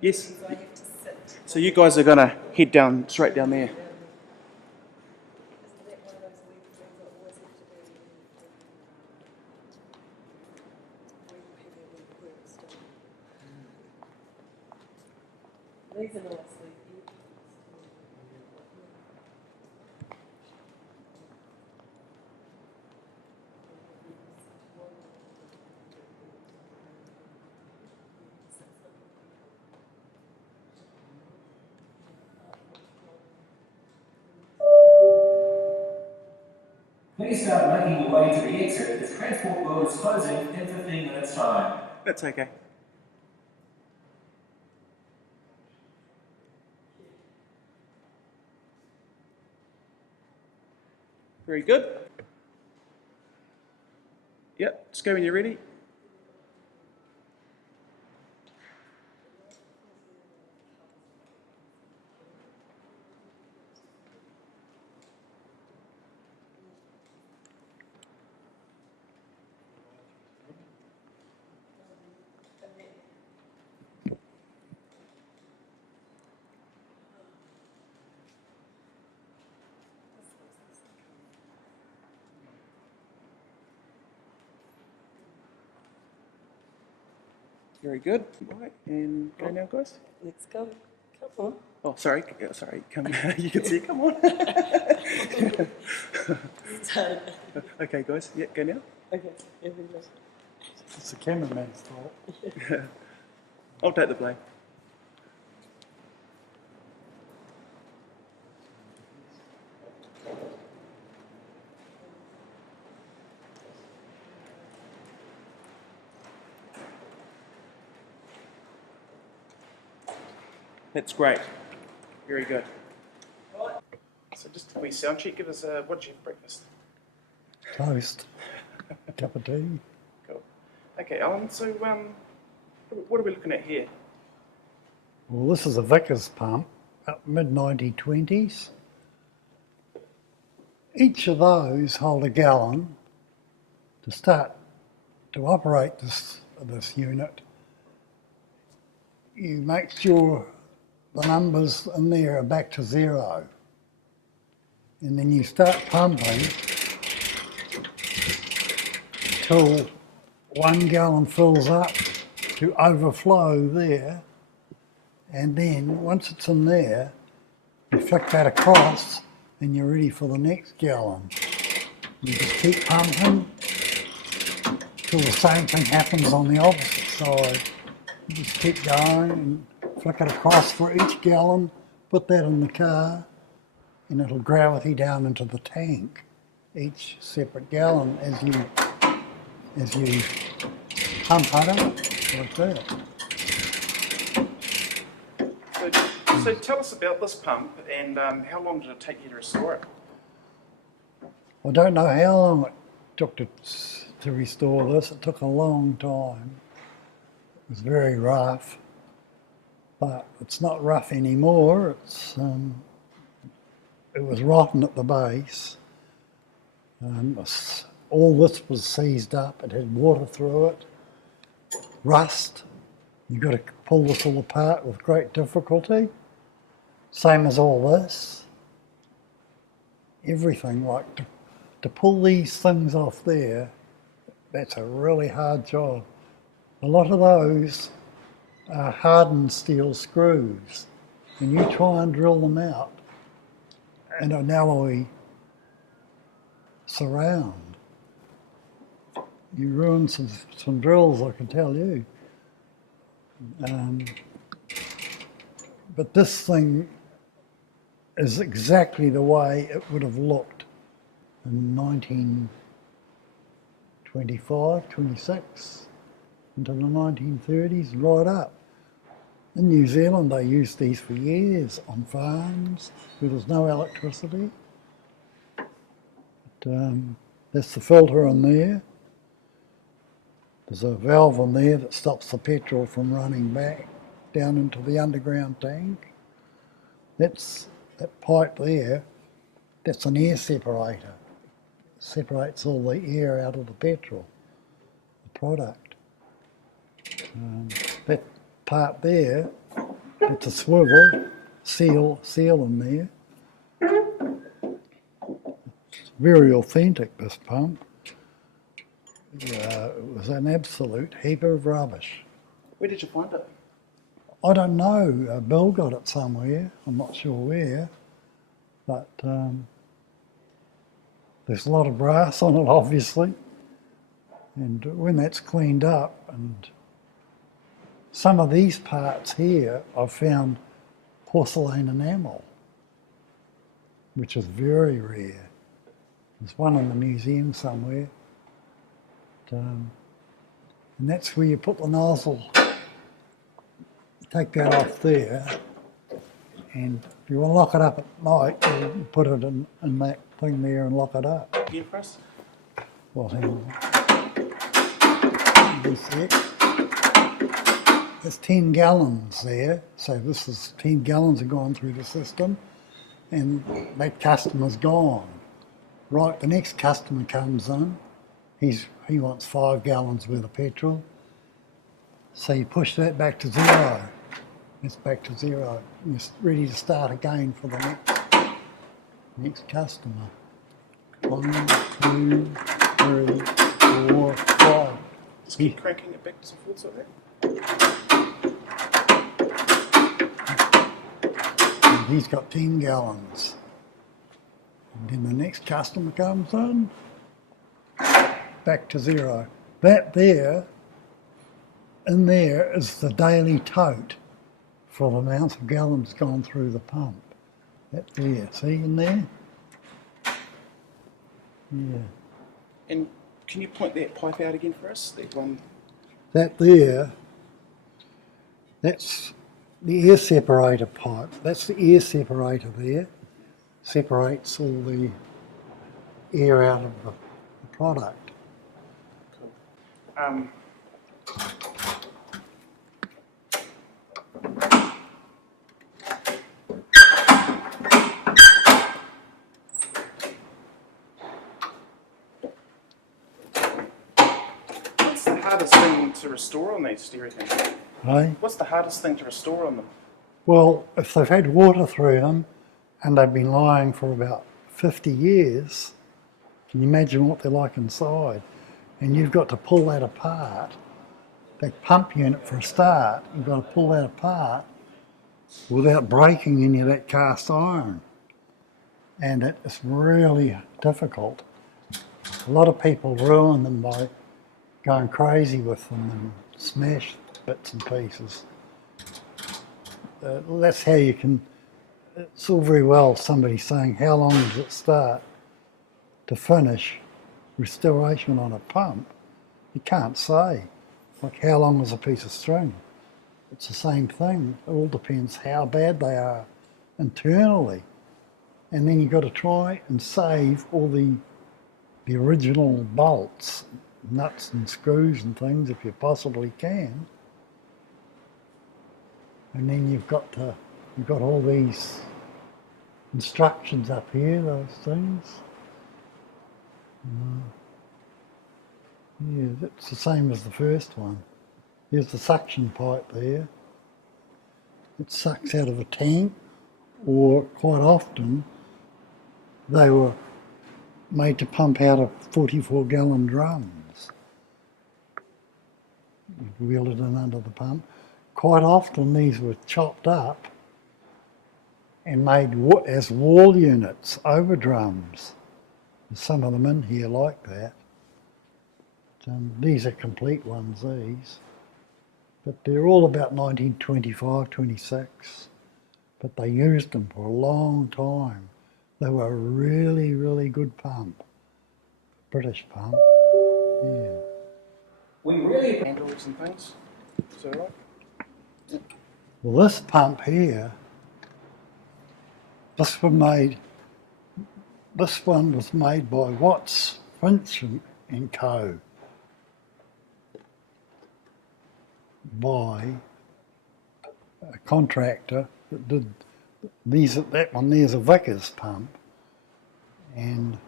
Yes. So I have to sit. So you guys are going to head down, straight down there. Isn't that one of those weird things that always have to be these are nice. Please start making your way to the exit. The transport world is closing in 15 minutes' time. That's okay. Very good. Yep, just go when you're ready. Very good. Right, and go now, guys. Let's go. Come on. Oh, sorry. Sorry. Come. You can see it. Come on. Okay, guys. Yeah, go now. Okay. Everybody. It's the cameraman's fault. I'll take the blame. That's great. Very good. So just a wee sound check. Give us what did you have for breakfast? Toast. Cup of tea. Cool. Okay, Alan. So what are we looking at here? Well, this is a Vickers pump, mid-1920s. Each of those hold a gallon. To start to operate this unit, you make sure the numbers in there are back to zero. And then you start pumping till 1 gallon fills up to overflow there. And then once it's in there, you flick that across and you're ready for the next gallon. You just keep pumping till the same thing happens on the opposite side. You just keep going and flick it across for each gallon, put that in the car, and it'll gravity down into the tank, each separate gallon as you pump it up like that. So tell us about this pump and how long did it take you to restore it? I don't know how long it took to restore this. It took a long time. It was very rough, but it's not rough anymore. It was rotten at the base. All this was seized up. It had water through it, rust. You've got to pull this all apart with great difficulty. Same as all this. Everything, like to pull these things off there, that's a really hard job. A lot of those are hardened steel screws, and you try and drill them out in an alloy surround. You ruin some drills, I can tell you. But this thing is exactly the way it would have looked in 1925, 26, into the 1930s, right up. In New Zealand, they used these for years on farms where there's no electricity. But, that's the filter in there. There's a valve in there that stops the petrol from running back down into the underground tank. That pipe there, that's an air separator. It separates all the air out of the petrol, the product. That part there It's a swivel, seal in there. It's very authentic, this pump. It was an absolute heap of rubbish. Where did you find it? I don't know, Bill got it somewhere, I'm not sure where, but there's a lot of brass on it, obviously, and when that's cleaned up, and some of these parts here I've found porcelain enamel, which is very rare. There's one in the museum somewhere, and that's where you put the nozzle. Take that off there, and if you want to lock it up at night, you put it in that thing there and lock it up. Again for us? Well, hang on. Just a sec. There's 10 gallons there, so this is 10 gallons have gone through the system, and that customer's gone. Right, the next customer comes in, he wants 5 gallons worth of petrol, so you push that back to zero. It's back to zero. You're ready to start again for the next customer. 1, 2, 3, 4, 5. Just keep cranking it back to full sort of And he's got 10 gallons. And then the next customer comes in, back to zero. That there, in there is the daily tote for the amount of gallons gone through the pump. That there, see in there? Yeah. And can you point that pipe out again for us? That one. That there, that's the air separator pipe. That's the air separator there. Separates all the air out of the product. Cool. What's the hardest thing to restore on these, do you reckon? Hey? What's the hardest thing to restore on them? Well, if they've had water through them and they've been lying for about 50 years, can you imagine what they're like inside? And you've got to pull that apart. That pump unit for a start, you've got to pull that apart without breaking any of that cast iron. And it's really difficult. A lot of people ruin them by going crazy with them and smash bits and pieces. That's how you can, it's all very well somebody saying how long does it start to finish restoration on a pump. You can't say. Like how long is a piece of string? It's the same thing. It all depends how bad they are internally. And then you've got to try and save all the original bolts, nuts and screws and things if you possibly can. And then you've got all these instructions up here, those things. Yeah, that's the same as the first one. Here's the suction pipe there. It sucks out of a tank, or quite often they were made to pump out of 44-gallon drums. You wheel it in under the pump. Quite often these were chopped up and made as wall units over drums. There's some of them in here like that. These are complete ones, these. But they're all about 1925, 26. But they used them for a long time. They were a really, really good pump. British pump. Yeah. We really Handles and things. Is that right? Well, this pump here, this one was made by Watts, Finch and Co. By a contractor that did these. That one there's a Vickers pump, and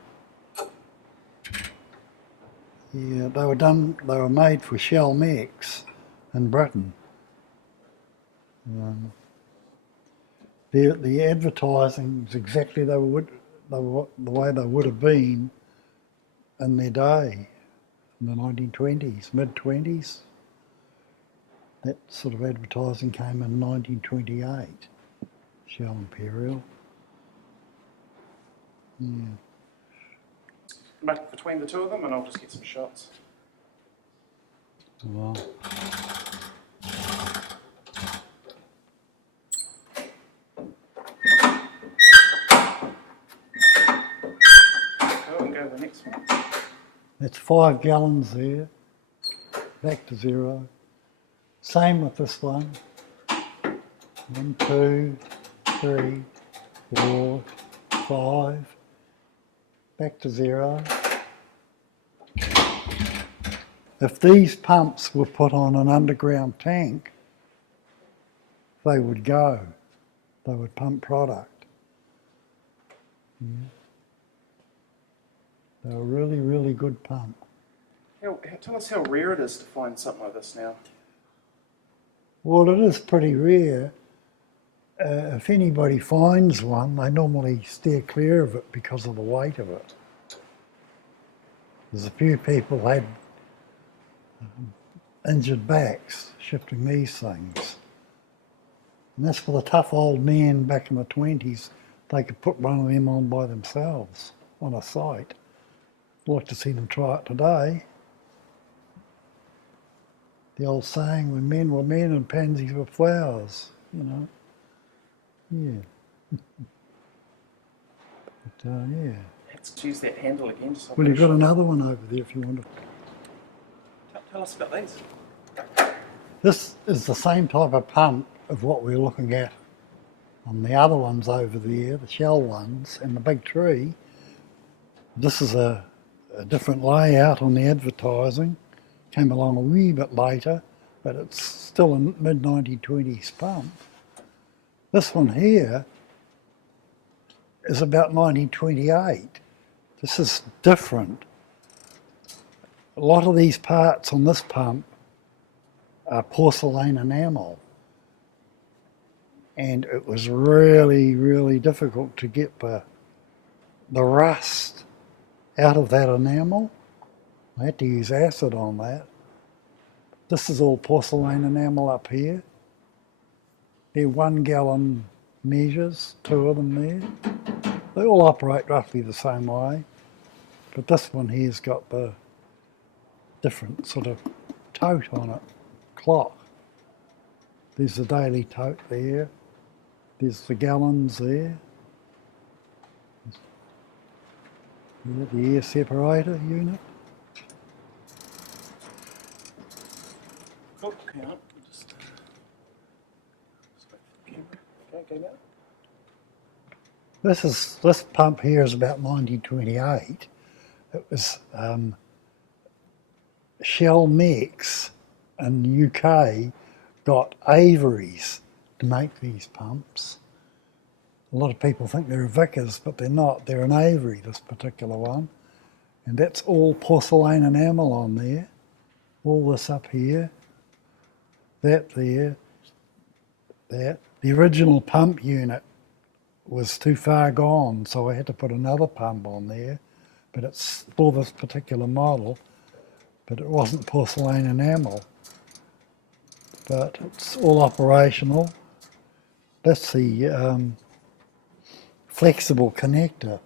yeah, they were made for Shell Mex in Britain. the advertising is exactly the way they would have been in their day, in the 1920s, mid-20s. That sort of advertising came in 1928, Shell Imperial. Yeah. Back between the two of them, and I'll just get some shots. Well, Go and go to the next one. that's 5 gallons there, back to zero. Same with this one. 1, 2, 3, 4, 5, back to zero. If these pumps were put on an underground tank, they would go. They would pump product. Yeah. They're a really, really good pump. Tell us how rare it is to find something like this now. Well, it is pretty rare. If anybody finds one, they normally steer clear of it because of the weight of it. There's a few people had injured backs shifting these things. And that's for the tough old men back in the 20s. They could put one of them on by themselves on a site. I'd like to see them try it today. The old saying, when men were men and pansies were flowers, you know. Yeah. But, yeah. Let's use that handle again. Just so Well, you've got another one over there if you want to. Tell us about these. This is the same type of pump of what we're looking at on the other ones over there, the Shell ones, and the big tree. This is a different layout on the advertising. Came along a wee bit later, but it's still a mid-1920s pump. This one here is about 1928. This is different. A lot of these parts on this pump are porcelain enamel. And it was really, really difficult to get the rust out of that enamel. I had to use acid on that. This is all porcelain enamel up here. They're 1 gallon measures, 2 of them there. They all operate roughly the same way, but this one here's got the different sort of tote on it, clock. There's the daily tote there. There's the gallons there. The air separator unit. Oh, hang on. Just okay, now. This pump here is about 1928. It was Shell Mex in the UK got Averys to make these pumps. A lot of people think they're a Vickers, but they're not. They're an Avery, this particular one. And that's all porcelain enamel on there. All this up here. That there. That. The original pump unit was too far gone, so I had to put another pump on there. But it's for this particular model. But it wasn't porcelain enamel. But it's all operational. That's the flexible connector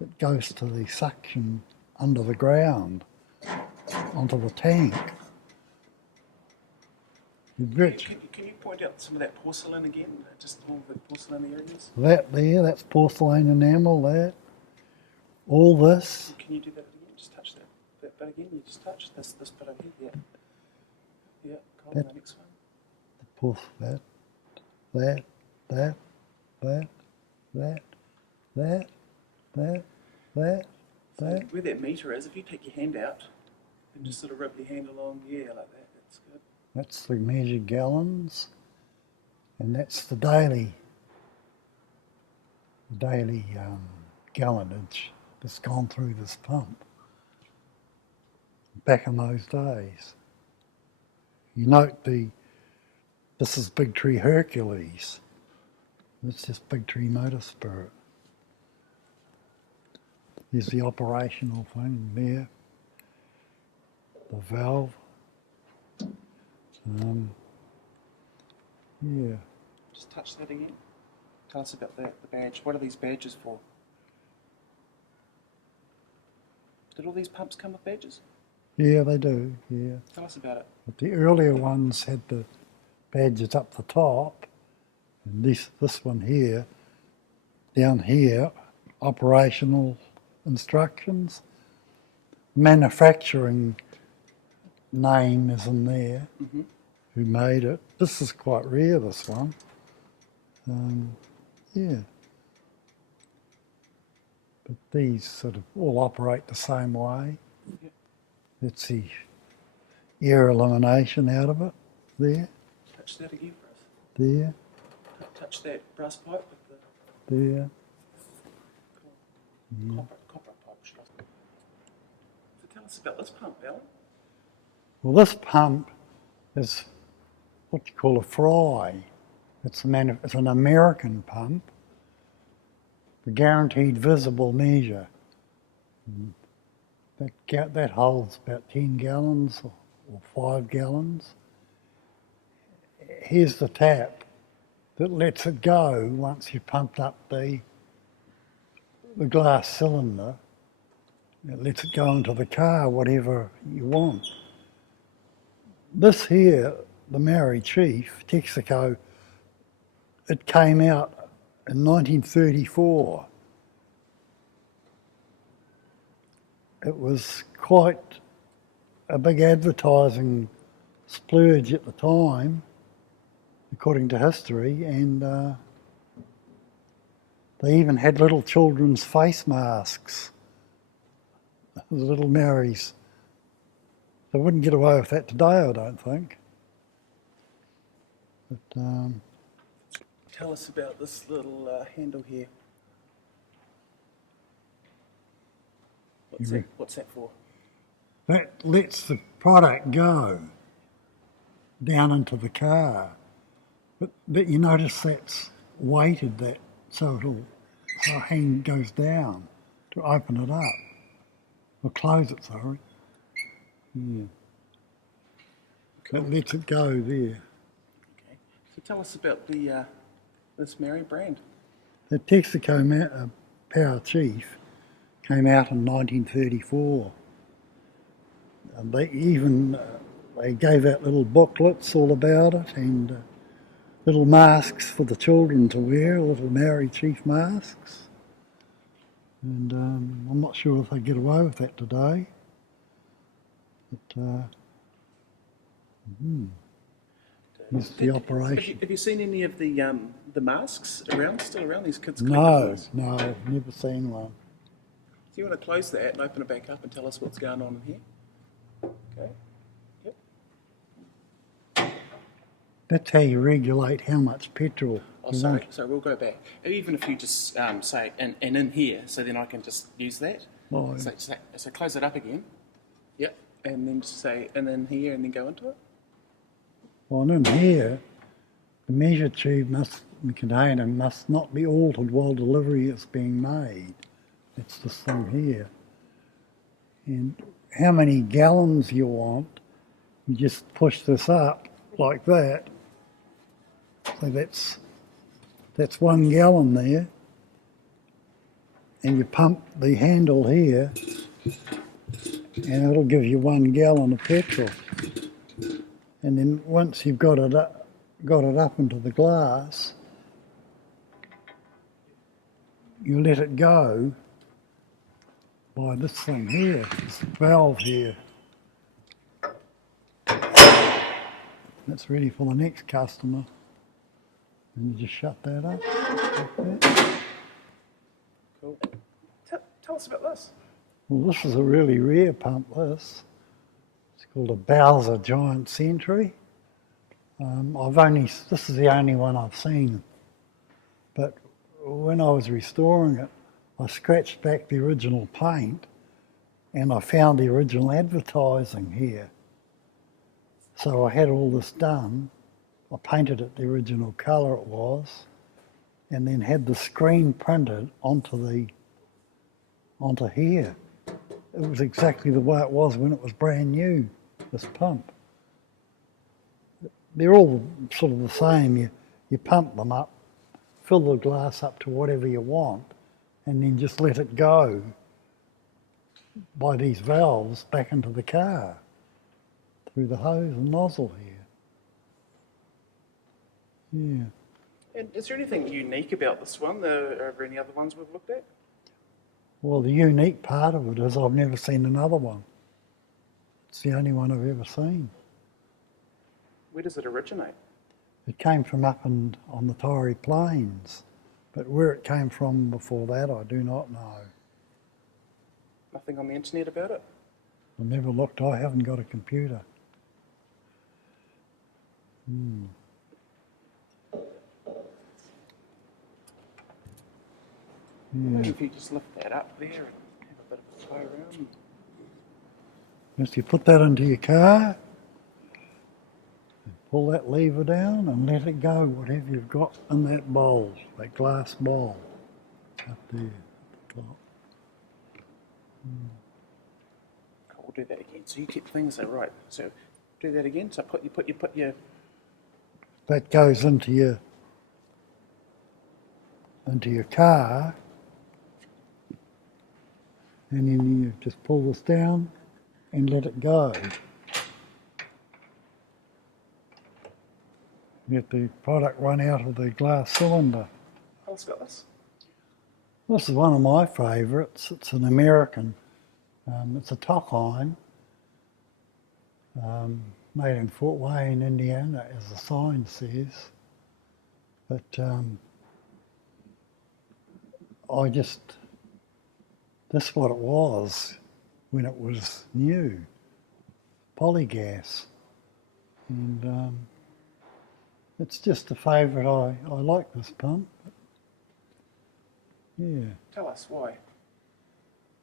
that goes to the suction under the ground onto the tank. Can you point out some of that porcelain again? Just all the porcelain areas? That there, that's porcelain enamel, that. All this. Can you do that again? Just touch that bit again. You just touch this bit over here. Yeah. Yeah, go on the next one. That. Where that meter is, if you take your hand out and just sort of rub your hand along, like that, that's good. That's the measured gallons, and that's the daily gallonage that's gone through this pump back in those days. You note this is Big Tree Hercules. That's just Big Tree Motor Spirit. There's the operational thing there. The valve. Yeah. Just touch that again. Tell us about that, the badge. What are these badges for? Did all these pumps come with badges? Yeah, they do, yeah. Tell us about it. But the earlier ones had the badges up the top, and this one here, down here, operational instructions. Manufacturing name is in there, who made it. This is quite rare, this one. Yeah. But these sort of all operate the same way. Yep. Let's see, air elimination out of it, there, Touch that again for us. there, Touch that brass pipe with the there. copper pipe. So tell us about this pump, Alan. Well, this pump is what you call a fry. It's an American pump, the guaranteed visible measure. That holds about 10 gallons or 5 gallons. Here's the tap that lets it go once you've pumped up the glass cylinder. It lets it go into the car, whatever you want. This here, the Maori Chief, Texaco, it came out in 1934. It was quite a big advertising splurge at the time, according to history, and they even had little children's face masks, the little Maoris. They wouldn't get away with that today, I don't think. But Tell us about this little handle here. What's that for? that lets the product go down into the car. But you notice that's weighted, that so the hand goes down to open it up. Or close it, sorry. Yeah. That lets it go there. Okay. So tell us about the this Maori brand. The Texaco Power Chief came out in 1934. And they even they gave out little booklets all about it, and little masks for the children to wear, little Maori Chief masks. And I'm not sure if they get away with that today. But it's the operation. Have you seen any of the masks still around? These kids. No, I've never seen one. Do you want to close that and open it back up and tell us what's going on in here? Okay. Yep. That's how you regulate how much petrol Oh, you sorry. want. So we'll go back. Even if you just say and in here, so then I can just use that. Oh, So close it up again. Yep. And then just say and then here and then go into it. Well, in here, the measure tube the container must not be altered while delivery is being made. It's this thing here. And how many gallons you want, you just push this up like that. So that's 1 gallon there. And you pump the handle here, and it'll give you 1 gallon of petrol. And then once you've got it up into the glass, you let it go by this thing here, this valve here. That's ready for the next customer. And you just shut that up. Like that. Cool. Tell us about this. Well, this is a really rare pump, this. It's called a Bowser Giant Sentry. This is the only one I've seen. But when I was restoring it, I scratched back the original paint and I found the original advertising here. So I had all this done. I painted it the original colour it was, and then had the screen printed onto here. It was exactly the way it was when it was brand new, this pump. They're all sort of the same. You pump them up, fill the glass up to whatever you want, and then just let it go by these valves back into the car through the hose and nozzle here. Yeah. And is there anything unique about this one over any other ones we've looked at? Well, the unique part of it is I've never seen another one. It's the only one I've ever seen. Where does it originate? It came from up on the Torrey Plains, but where it came from before that, I do not know. Nothing on the internet about it? I've never looked. I haven't got a computer. Maybe if you just lift that up there and have a bit of a play around. Just you put that into your car, pull that lever down and let it go, whatever you've got in that bowl, that glass bowl up there at the top. Cool, we'll do that again. So you keep things there, right? So do that again. So you put your That goes into your car, and then you just pull this down and let it go. Get the product run out of the glass cylinder. Who's got this? This is one of my favourites. It's an American. It's a Tock iron, made in Fort Wayne, Indiana, as the sign says. But this is what it was when it was new, polygas. And it's just a favourite. I like this pump. Yeah. Tell us why.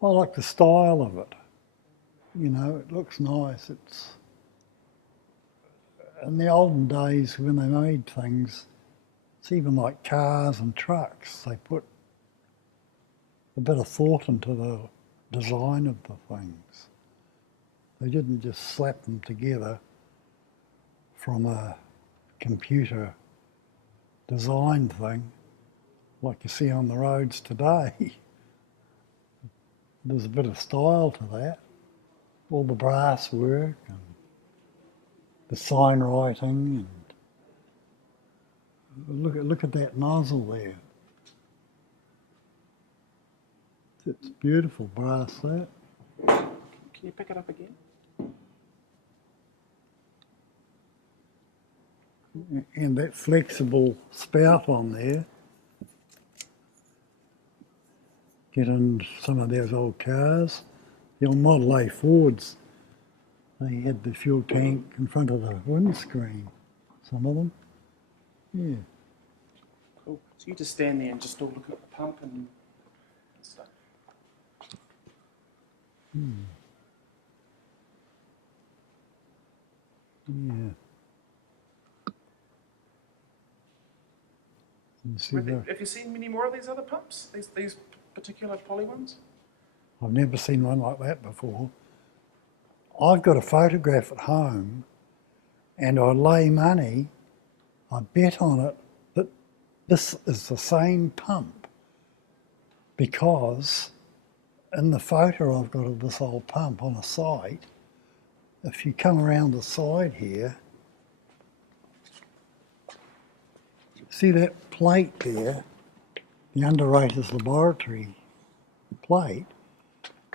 I like the style of it. You know, it looks nice. It's in the olden days when they made things, it's even like cars and trucks. They put a bit of thought into the design of the things. They didn't just slap them together from a computer designed thing like you see on the roads today. There's a bit of style to that. All the brass work and the sign writing, and look at that nozzle there. It's beautiful brass, that. Can you pick it up again? And that flexible spout on there. Get in some of those old cars, the old Model A Fords. They had the fuel tank in front of the windscreen, some of them. Yeah. Cool. So you just stand there and just all look at the pump and stuff. Yeah. You see that? Have you seen many more of these other pumps? These particular poly ones? I've never seen one like that before. I've got a photograph at home, and I lay money, I bet on it, that this is the same pump, because in the photo I've got of this old pump on a site, if you come around the side here, see that plate there, the Underwriters Laboratory plate,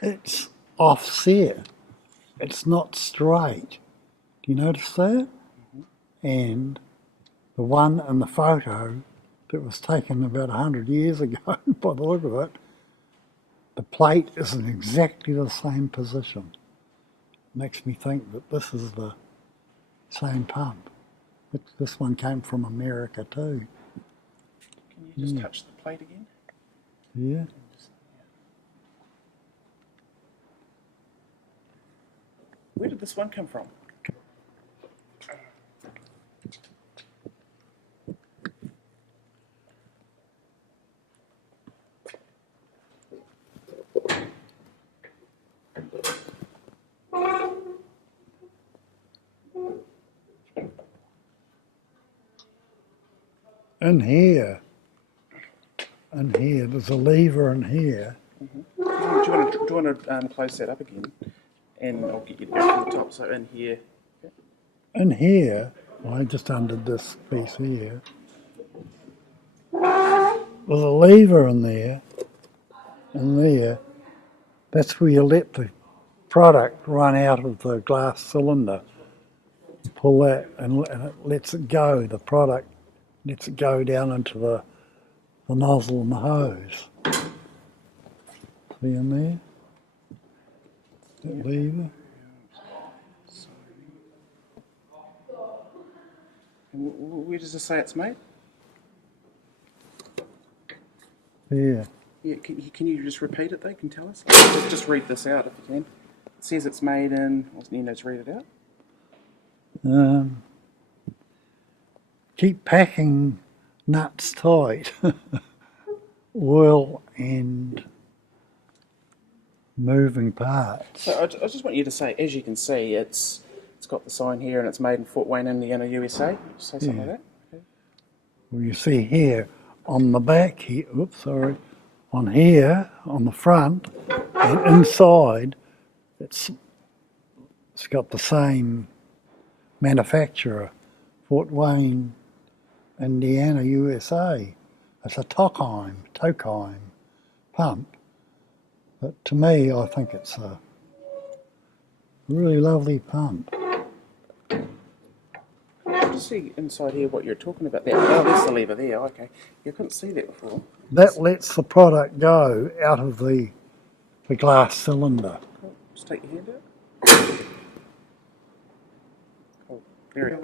it's offset. It's not straight. Do you notice that? And the one in the photo that was taken about 100 years ago, by the look of it, the plate is in exactly the same position. Makes me think that this is the same pump. This one came from America too. Can you just touch the plate again? Yeah. Where did this one come from? in here, there's a lever in here. Do you want to close that up again? And I'll get you to go from the top. So in here. In here, I just undid this piece here. There's a lever in there. That's where you let the product run out of the glass cylinder. Pull that and it lets it go. The product lets it go down into the nozzle and the hose. See in there? That lever. And where does it say it's made? There. Yeah, can you just repeat it though? Can you tell us? Just read this out if you can. It says it's made in. You know, to read it out. Keep packing nuts tight. Oil and moving parts. So I just want you to say, as you can see, it's got the sign here and it's made in Fort Wayne, Indiana, USA. Say something like that. Okay. Well, you see here on the back here, on here, on the front, and inside, it's got the same manufacturer, Fort Wayne, Indiana, USA. It's a Tokheim pump. But to me, I think it's a really lovely pump. Just see inside here what you're talking about there. Oh, there's the lever there. Okay, you couldn't see that before. That lets the product go out of the glass cylinder. Cool. Just take your hand out. Cool. Very.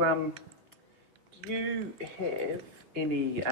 Do you have any